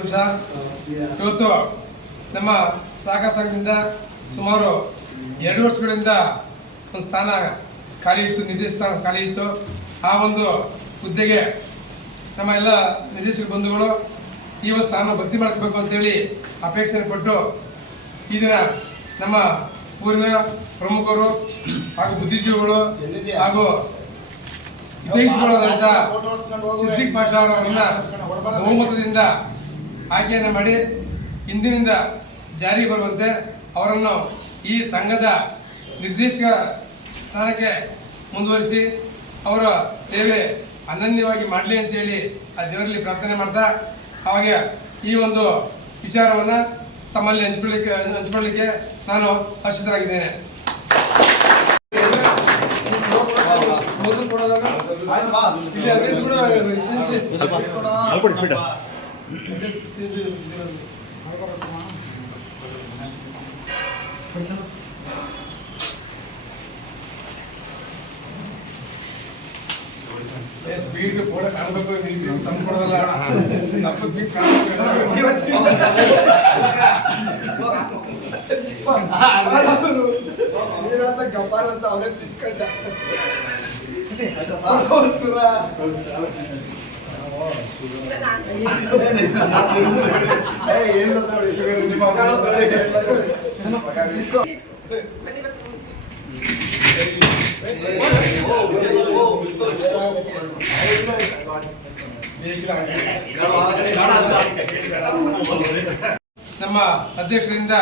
ವರ್ಷ ಇವತ್ತು ನಮ್ಮ ಸಹಕಾರ ಸಂಘದಿಂದ ಸುಮಾರು 2 ವರ್ಷಗಳಿಂದ ಒಂದು ಸ್ಥಾನ ಖಾಲಿ ಇತ್ತು, ನಿರ್ದೇಶಕ ಸ್ಥಾನ ಖಾಲಿ ಇತ್ತು. ಆ ಒಂದು ಹುದ್ದೆಗೆ ನಮ್ಮ ಎಲ್ಲ ನಿರ್ದೇಶಕ ಬಂಧುಗಳು ಈ ಒಂದು ಸ್ಥಾನ ಭರ್ತಿ ಮಾಡಬೇಕು ಅಂತೇಳಿ ಅಪೇಕ್ಷೆ ಪಟ್ಟು ಈ ದಿನ ನಮ್ಮ ಊರಿನ ಪ್ರಮುಖರು ಹಾಗೂ ಬುದ್ಧಿಜೀವಿಗಳು ಹಾಗೂ ಹಿತೈಷಿಗಳಾದಂಥ ಸಿದ್ದಿಕ್ ಪಾಷಾ ಅವರನ್ನ ಬಹುಮತದಿಂದ ಆಯ್ಕೆಯನ್ನು ಮಾಡಿ ಇಂದಿನಿಂದ ಜಾರಿಗೆ ಬರುವಂತೆ ಅವರನ್ನು ಈ ಸಂಘದ ನಿರ್ದೇಶಕ ಸ್ಥಾನಕ್ಕೆ ಮುಂದುವರಿಸಿ ಅವರ ಸೇವೆ ಅನನ್ಯವಾಗಿ ಮಾಡಲಿ ಅಂತೇಳಿ ಆ ದೇವರಲ್ಲಿ ಪ್ರಾರ್ಥನೆ ಮಾಡ್ತಾ ಅವಾಗ ಈ ಒಂದು ವಿಚಾರವನ್ನು ತಮ್ಮಲ್ಲಿ ಹಂಚಿಕೊಳ್ಳಿಕ್ಕೆ ನಾನು ಹರ್ಷಿತರಾಗಿದ್ದೇನೆ. ಸ್ಪೀಡ್ ಕೂಡ ಕಾಣಬೇಕು, ಸಂಪೂರ್ಣಲ್ಲ ಗಬ್ಬಾರ ಅಂತ ಅವನೇ ತಿಳ್ಕೊಂಡ ನಮ್ಮ ಅಧ್ಯಕ್ಷರಿಂದ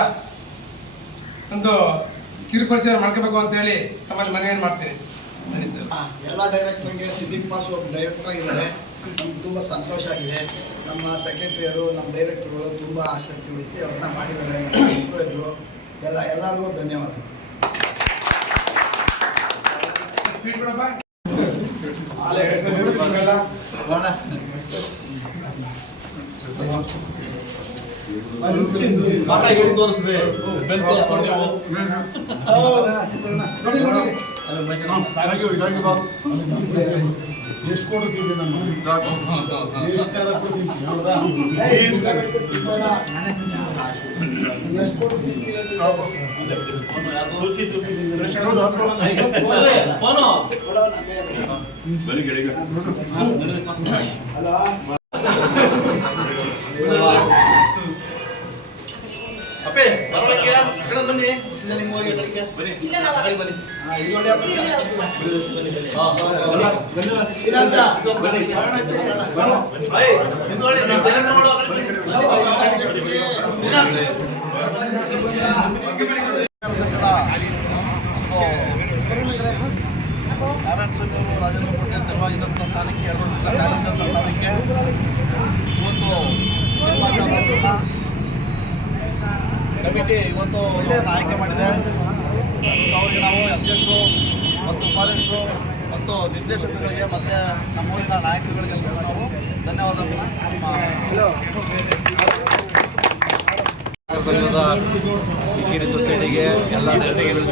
ಒಂದು ಕಿರುಪರಿಚಯ ಮಾಡ್ಕೋಬೇಕು ಅಂತ ಹೇಳಿ ತಮ್ಮಲ್ಲಿ ಮನವಿಯನ್ನು ಮಾಡ್ತೀನಿ. ಎಲ್ಲ ಡೈರೆಕ್ಟರ್ಗೆ ಸಿದ್ದಿಕ್ ಪಾಸ್ ಒಬ್ಬ ಡೈರೆಕ್ಟರ್ ಇದ್ದಾರೆ. ನಮ್ಗೆ ತುಂಬ ಸಂತೋಷ ಆಗಿದೆ. ನಮ್ಮ ಸೆಕ್ರೆಟರಿಯರು, ನಮ್ಮ ಡೈರೆಕ್ಟರ್ಗಳು ತುಂಬ ಆಸಕ್ತಿ ವಹಿಸಿ ಅವ್ರನ್ನ ಮಾಡಿದ್ದಾರೆ. ಇದ್ರು ಎಲ್ಲರಿಗೂ ಧನ್ಯವಾದಗಳು. ಹೇಳಿ ತೋರಿಸಿದೆ ಎಷ್ಟು ಕೊಡ್ತೀವಿ ಅಪ್ಪೇ ಬರಲಿಕ್ಕೆ ಕಡೆ ಬನ್ನಿ. ನಾರಾಯಣ ಸ್ವಾಮಿ ಅವರು ರಾಜೇಂದ್ರ ಪಟೇಲ್ ನಿರ್ವಾಹಿತ ಸ್ಥಾನಕ್ಕೆ 2 ವರ್ಷದ ಕಾರ್ಯಕರ್ತ ಸ್ಥಾನಕ್ಕೆ ಕಮಿಟಿ ಇವತ್ತು ಆಯ್ಕೆ ಮಾಡಿದೆ. ಅವರಿಗೆ ನಾವು ಅಧ್ಯಕ್ಷರು ಮತ್ತು ಉಪಾಧ್ಯಕ್ಷರು ಮತ್ತು ನಿರ್ದೇಶಕರಿಗೆ ಮತ್ತು ನಮ್ಮ ಊರಿನ ನಾಯಕರುಗಳಿಗೆಲ್ಲ ನಾವು ಧನ್ಯವಾದಗಳು. ಸೊಸೈಟಿಗೆ ಎಲ್ಲ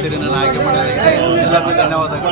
ಸೇರಿ ನಾನು ಆಯ್ಕೆ ಮಾಡೋದಕ್ಕೆ ಎಲ್ಲರಿಗೂ ಧನ್ಯವಾದಗಳು.